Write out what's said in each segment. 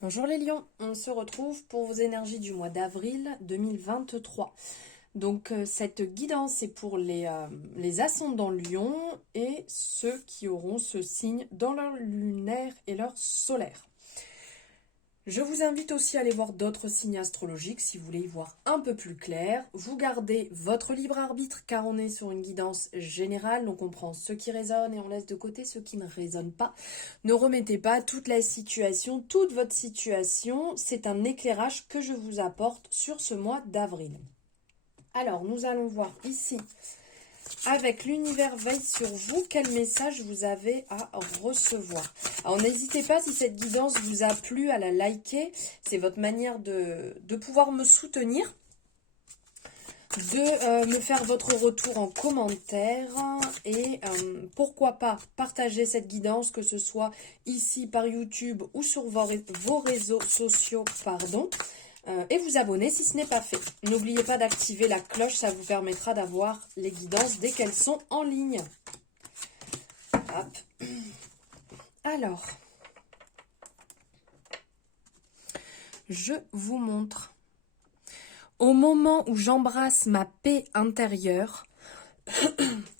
Bonjour les lions, on se retrouve pour vos énergies du mois d'avril 2023. Donc cette guidance est pour les ascendants lions et ceux qui auront ce signe dans leur lunaire et leur solaire. Je vous invite aussi à aller voir d'autres signes astrologiques si vous voulez y voir un peu plus clair. Vous gardez votre libre arbitre car on est sur une guidance générale, donc on prend ce qui résonne et on laisse de côté ce qui ne résonne pas. Ne remettez pas toute la situation, toute votre situation, c'est un éclairage que je vous apporte sur ce mois d'avril. Alors, nous allons voir ici, avec l'univers veille sur vous, quel message vous avez à recevoir. Alors, n'hésitez pas, si cette guidance vous a plu, à la liker. C'est votre manière de pouvoir me soutenir, de me faire votre retour en commentaire et pourquoi pas partager cette guidance, que ce soit ici par YouTube ou sur vos réseaux sociaux, et vous abonner si ce n'est pas fait. N'oubliez pas d'activer la cloche, ça vous permettra d'avoir les guidances dès qu'elles sont en ligne. Hop. Alors, je vous montre. Au moment où j'embrasse ma paix intérieure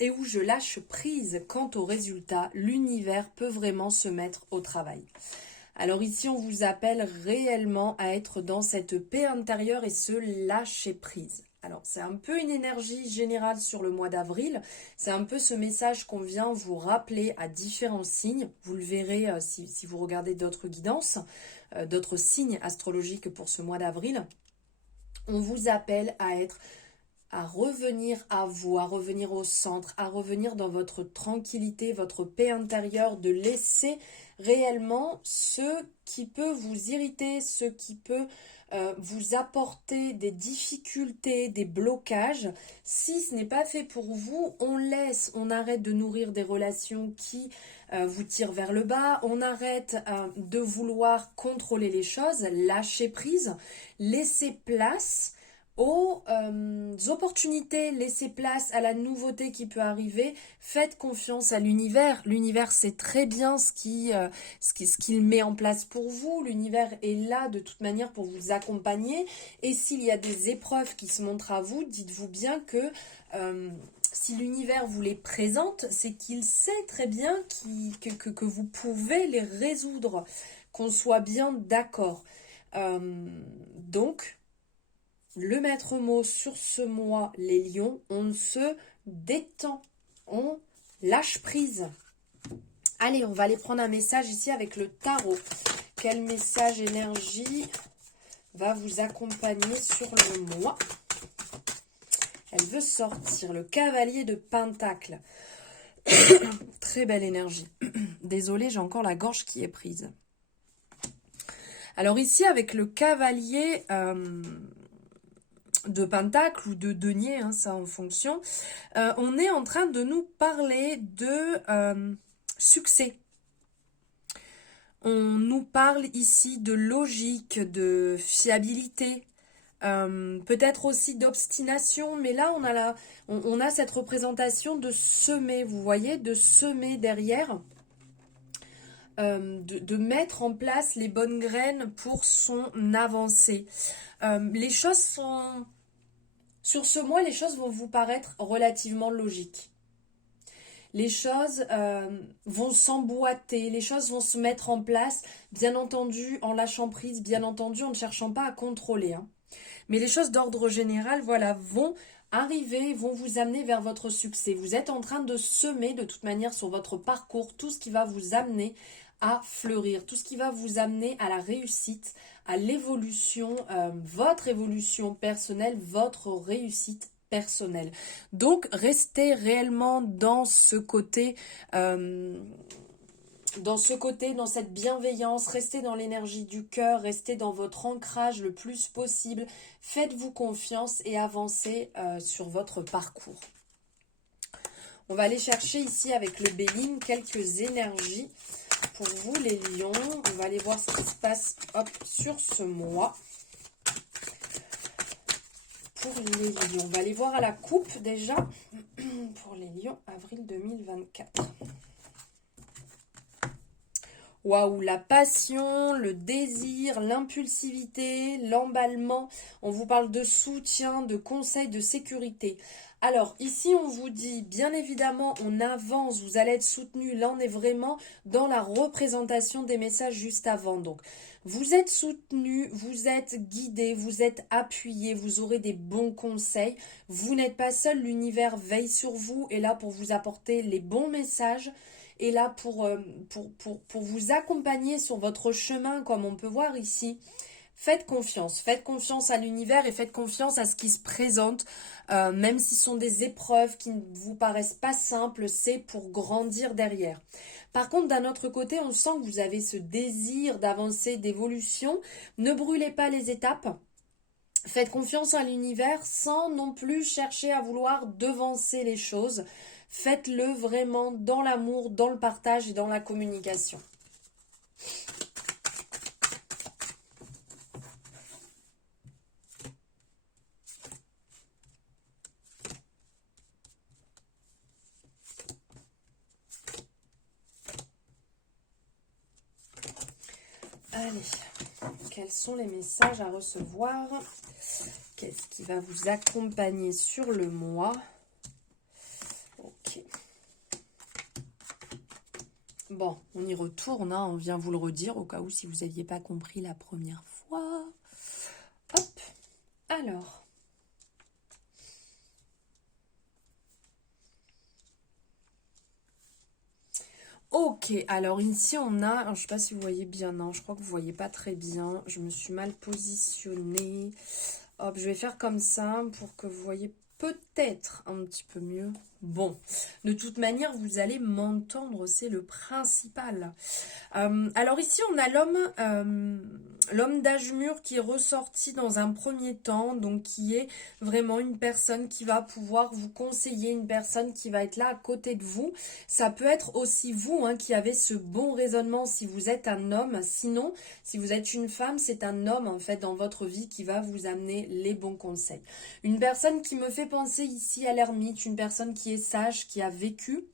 et où je lâche prise quant au résultat, l'univers peut vraiment se mettre au travail. Alors ici, on vous appelle réellement à être dans cette paix intérieure et se lâcher prise. Alors, c'est un peu une énergie générale sur le mois d'avril. C'est un peu ce message qu'on vient vous rappeler à différents signes. Vous le verrez si vous regardez d'autres guidances, d'autres signes astrologiques pour ce mois d'avril. On vous appelle à revenir à vous, à revenir au centre, à revenir dans votre tranquillité, votre paix intérieure, de laisser réellement ce qui peut vous irriter, ce qui peut vous apporter des difficultés, des blocages. Si ce n'est pas fait pour vous, on laisse, on arrête de nourrir des relations qui vous tirent vers le bas, on arrête de vouloir contrôler les choses, lâcher prise, laisser place aux opportunités, laissez place à la nouveauté qui peut arriver, faites confiance à l'univers. L'univers sait très bien ce qu'il met en place pour vous. L'univers est là de toute manière pour vous accompagner. Et s'il y a des épreuves qui se montrent à vous, dites-vous bien que si l'univers vous les présente, c'est qu'il sait très bien que vous pouvez les résoudre, qu'on soit bien d'accord. Donc, le maître mot sur ce mois, les lions, on se détend, on lâche prise. Allez, on va aller prendre un message ici avec le tarot. Quel message énergie va vous accompagner sur le mois? Elle veut sortir le cavalier de Pentacle. Très belle énergie. Désolée, j'ai encore la gorge qui est prise. Alors ici, avec le cavalier de Pentacle ou de denier, hein, ça en fonction, on est en train de nous parler de succès. On nous parle ici de logique, de fiabilité, peut-être aussi d'obstination, mais là on a cette représentation de semer, vous voyez, de semer derrière, de mettre en place les bonnes graines pour son avancée. Les choses sont... Sur ce mois, les choses vont vous paraître relativement logiques. Les choses vont s'emboîter, les choses vont se mettre en place, bien entendu en lâchant prise, bien entendu en ne cherchant pas à contrôler. Hein. Mais les choses d'ordre général, voilà, vont arriver, vont vous amener vers votre succès. Vous êtes en train de semer de toute manière sur votre parcours tout ce qui va vous amener à fleurir, tout ce qui va vous amener à la réussite, à l'évolution, votre évolution personnelle, votre réussite personnelle. Donc, restez réellement dans ce côté, dans cette bienveillance, restez dans l'énergie du cœur, restez dans votre ancrage le plus possible, faites-vous confiance et avancez sur votre parcours. On va aller chercher ici avec le Béline quelques énergies pour vous les lions. On va aller voir ce qui se passe sur ce mois. Pour les lions, on va aller voir à la coupe déjà. Pour les lions, avril 2024. Waouh, la passion, le désir, l'impulsivité, l'emballement. On vous parle de soutien, de conseil, de sécurité. Alors ici, on vous dit, bien évidemment, on avance, vous allez être soutenu. Là, on est vraiment dans la représentation des messages juste avant. Donc, vous êtes soutenu, vous êtes guidé, vous êtes appuyé, vous aurez des bons conseils. Vous n'êtes pas seul, l'univers veille sur vous et là pour vous apporter les bons messages et là pour vous accompagner sur votre chemin, comme on peut voir ici. Faites confiance à l'univers et faites confiance à ce qui se présente, même si ce sont des épreuves qui ne vous paraissent pas simples, c'est pour grandir derrière. Par contre, d'un autre côté, on sent que vous avez ce désir d'avancer, d'évolution. Ne brûlez pas les étapes. Faites confiance à l'univers sans non plus chercher à vouloir devancer les choses. Faites-le vraiment dans l'amour, dans le partage et dans la communication. Allez, quels sont les messages à recevoir? Qu'est-ce qui va vous accompagner sur le mois? Ok. Bon, on y retourne, hein, on vient vous le redire au cas où si vous n'aviez pas compris la première fois. Hop, alors. Ok, alors ici on a, je ne sais pas si vous voyez bien, non, je crois que vous ne voyez pas très bien, je me suis mal positionnée. Hop, je vais faire comme ça pour que vous voyez peut-être un petit peu mieux. Bon, de toute manière, vous allez m'entendre, c'est le principal. Alors ici, on a l'homme d'âge mûr qui est ressorti dans un premier temps, donc qui est vraiment une personne qui va pouvoir vous conseiller, une personne qui va être là à côté de vous. Ça peut être aussi vous hein, qui avez ce bon raisonnement si vous êtes un homme. Sinon, si vous êtes une femme, c'est un homme en fait dans votre vie qui va vous amener les bons conseils. Une personne qui me fait penser ici à l'ermite, une personne qui est sage, qui a vécu,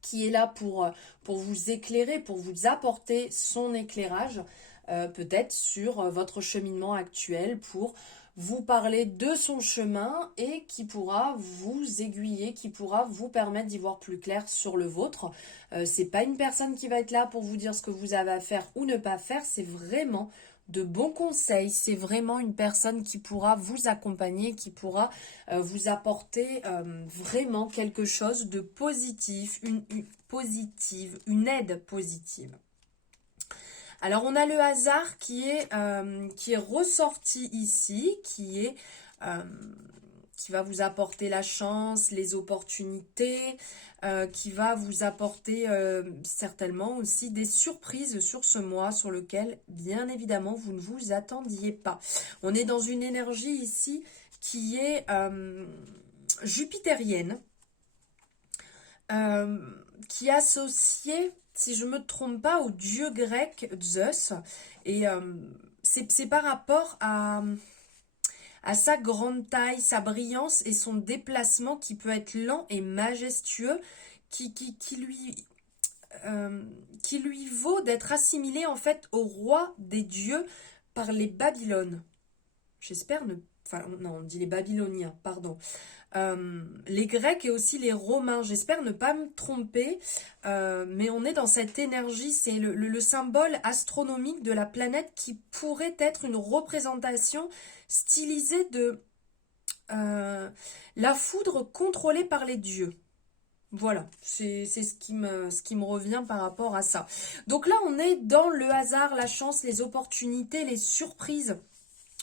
qui est là pour vous éclairer, pour vous apporter son éclairage, peut-être sur votre cheminement actuel, pour vous parler de son chemin et qui pourra vous aiguiller, qui pourra vous permettre d'y voir plus clair sur le vôtre. C'est pas une personne qui va être là pour vous dire ce que vous avez à faire ou ne pas faire, c'est vraiment de bons conseils, c'est vraiment une personne qui pourra vous accompagner, qui pourra vous apporter vraiment quelque chose de positif, une aide positive. Alors on a le hasard qui est ressorti ici, qui va vous apporter la chance, les opportunités, qui va vous apporter certainement aussi des surprises sur ce mois sur lequel, bien évidemment, vous ne vous attendiez pas. On est dans une énergie ici qui est jupitérienne, qui est associée, si je ne me trompe pas, au dieu grec Zeus. Et c'est par rapport à sa grande taille, sa brillance et son déplacement qui peut être lent et majestueux, qui lui vaut d'être assimilé en fait au roi des dieux par les Babylones. J'espère ne... Enfin, non, on dit les Babyloniens, pardon. Les Grecs et aussi les Romains. J'espère ne pas me tromper, mais on est dans cette énergie, c'est le symbole astronomique de la planète qui pourrait être une représentation stylisée de la foudre contrôlée par les dieux. Voilà, c'est ce qui me revient par rapport à ça. Donc là, on est dans le hasard, la chance, les opportunités, les surprises.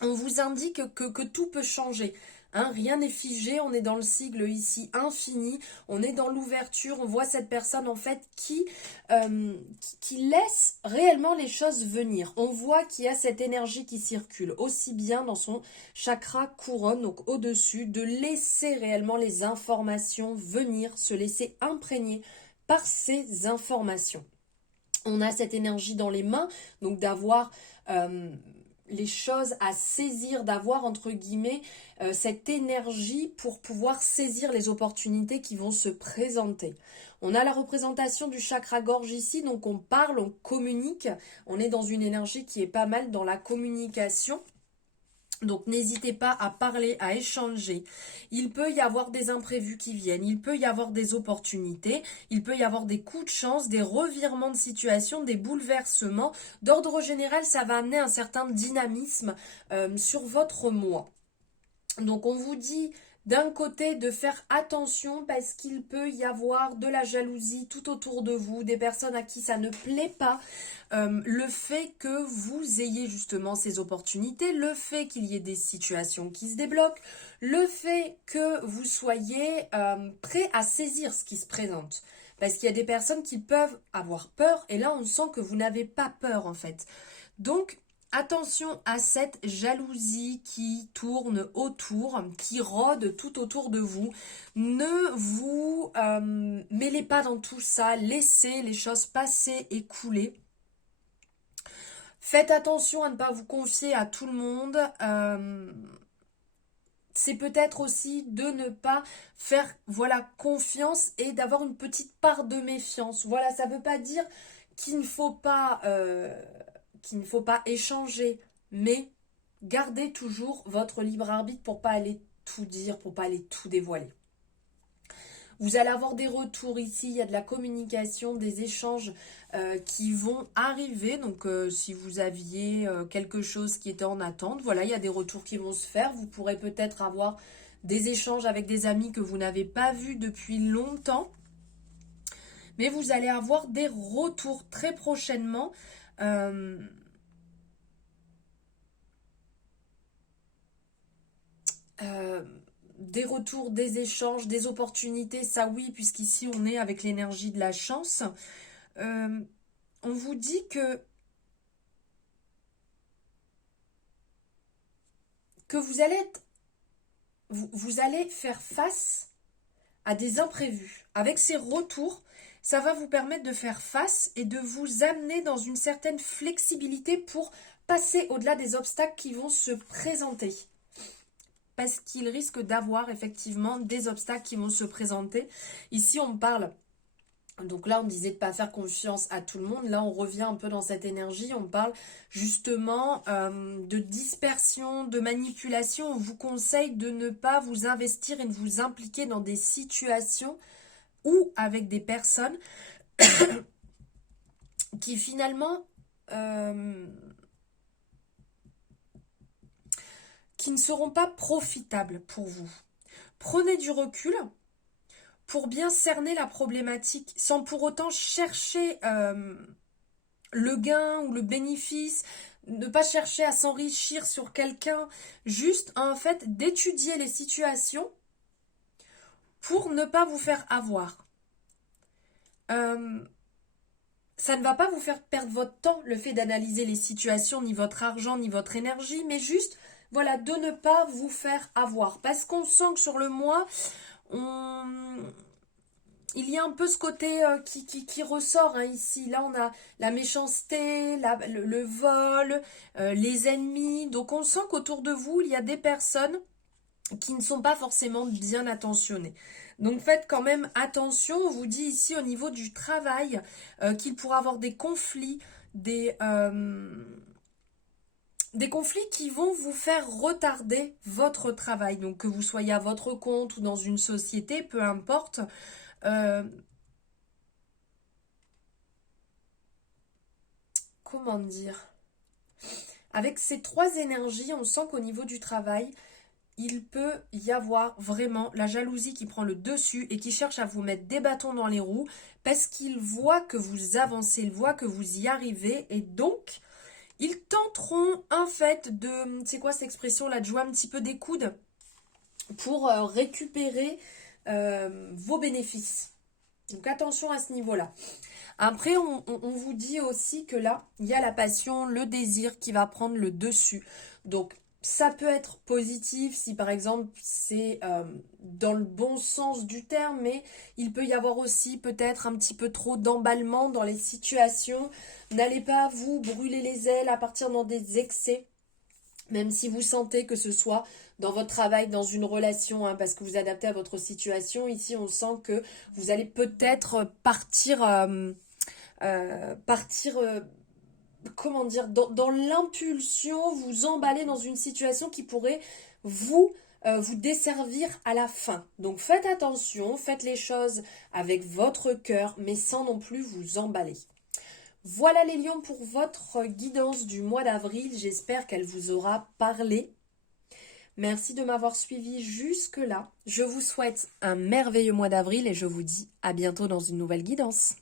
On vous indique que tout peut changer. Hein, rien n'est figé, on est dans le sigle ici infini, on est dans l'ouverture, on voit cette personne en fait qui laisse réellement les choses venir. On voit qu'il y a cette énergie qui circule, aussi bien dans son chakra couronne, donc au-dessus, de laisser réellement les informations venir, se laisser imprégner par ces informations. On a cette énergie dans les mains, donc d'avoir les choses à saisir, d'avoir entre guillemets cette énergie pour pouvoir saisir les opportunités qui vont se présenter. On a la représentation du chakra gorge ici, donc on parle, on communique, on est dans une énergie qui est pas mal dans la communication. Donc n'hésitez pas à parler, à échanger. Il peut y avoir des imprévus qui viennent, il peut y avoir des opportunités, il peut y avoir des coups de chance, des revirements de situation, des bouleversements. D'ordre général, ça va amener un certain dynamisme sur votre mois. Donc on vous dit d'un côté de faire attention parce qu'il peut y avoir de la jalousie tout autour de vous, des personnes à qui ça ne plaît pas, le fait que vous ayez justement ces opportunités, le fait qu'il y ait des situations qui se débloquent, le fait que vous soyez prêt à saisir ce qui se présente. Parce qu'il y a des personnes qui peuvent avoir peur et là on sent que vous n'avez pas peur en fait. Donc attention à cette jalousie qui tourne autour, qui rôde tout autour de vous. Ne vous mêlez pas dans tout ça, laissez les choses passer et couler. Faites attention à ne pas vous confier à tout le monde. C'est peut-être aussi de ne pas faire confiance et d'avoir une petite part de méfiance. Voilà, ça ne veut pas dire qu'il ne faut pas échanger, mais gardez toujours votre libre arbitre pour pas aller tout dire, pour pas aller tout dévoiler. Vous allez avoir des retours ici, il y a de la communication, des échanges qui vont arriver. Donc si vous aviez quelque chose qui était en attente, voilà, il y a des retours qui vont se faire. Vous pourrez peut-être avoir des échanges avec des amis que vous n'avez pas vus depuis longtemps. Mais vous allez avoir des retours très prochainement. Des retours, des échanges, des opportunités, ça oui, puisqu'ici on est avec l'énergie de la chance. On vous dit que vous allez faire face à des imprévus. Avec ces retours, ça va vous permettre de faire face et de vous amener dans une certaine flexibilité pour passer au-delà des obstacles qui vont se présenter. Parce qu'il risque d'avoir effectivement des obstacles qui vont se présenter. Ici, on parle, donc là, on disait de ne pas faire confiance à tout le monde. Là, on revient un peu dans cette énergie. On parle justement de dispersion, de manipulation. On vous conseille de ne pas vous investir et de vous impliquer dans des situations ou avec des personnes qui finalement... qui ne seront pas profitables pour vous. Prenez du recul pour bien cerner la problématique sans pour autant chercher le gain ou le bénéfice, ne pas chercher à s'enrichir sur quelqu'un, juste en fait d'étudier les situations pour ne pas vous faire avoir. Ça ne va pas vous faire perdre votre temps, le fait d'analyser les situations, ni votre argent, ni votre énergie, mais juste voilà, de ne pas vous faire avoir. Parce qu'on sent que sur le mois, il y a un peu ce côté qui ressort ici. Là, on a la méchanceté, le vol, les ennemis. Donc, on sent qu'autour de vous, il y a des personnes qui ne sont pas forcément bien attentionnées. Donc, faites quand même attention. On vous dit ici, au niveau du travail, qu'il pourra avoir des conflits, des conflits qui vont vous faire retarder votre travail. Donc que vous soyez à votre compte ou dans une société, peu importe. Comment dire? Avec ces trois énergies, on sent qu'au niveau du travail, il peut y avoir vraiment la jalousie qui prend le dessus et qui cherche à vous mettre des bâtons dans les roues parce qu'il voit que vous avancez, il voit que vous y arrivez et donc... ils tenteront en fait de, c'est quoi cette expression là, de jouer un petit peu des coudes pour récupérer vos bénéfices. Donc attention à ce niveau-là. Après, on vous dit aussi que là, il y a la passion, le désir qui va prendre le dessus. Donc ça peut être positif si par exemple c'est dans le bon sens du terme, mais il peut y avoir aussi peut-être un petit peu trop d'emballement dans les situations. N'allez pas vous brûler les ailes à partir dans des excès. Même si vous sentez que ce soit dans votre travail, dans une relation, hein, parce que vous adaptez à votre situation, ici on sent que vous allez peut-être partir, comment dire, dans l'impulsion, vous emballer dans une situation qui pourrait vous desservir à la fin. Donc faites attention, faites les choses avec votre cœur, mais sans non plus vous emballer. Voilà les lions pour votre guidance du mois d'avril. J'espère qu'elle vous aura parlé. Merci de m'avoir suivi jusque-là. Je vous souhaite un merveilleux mois d'avril et je vous dis à bientôt dans une nouvelle guidance.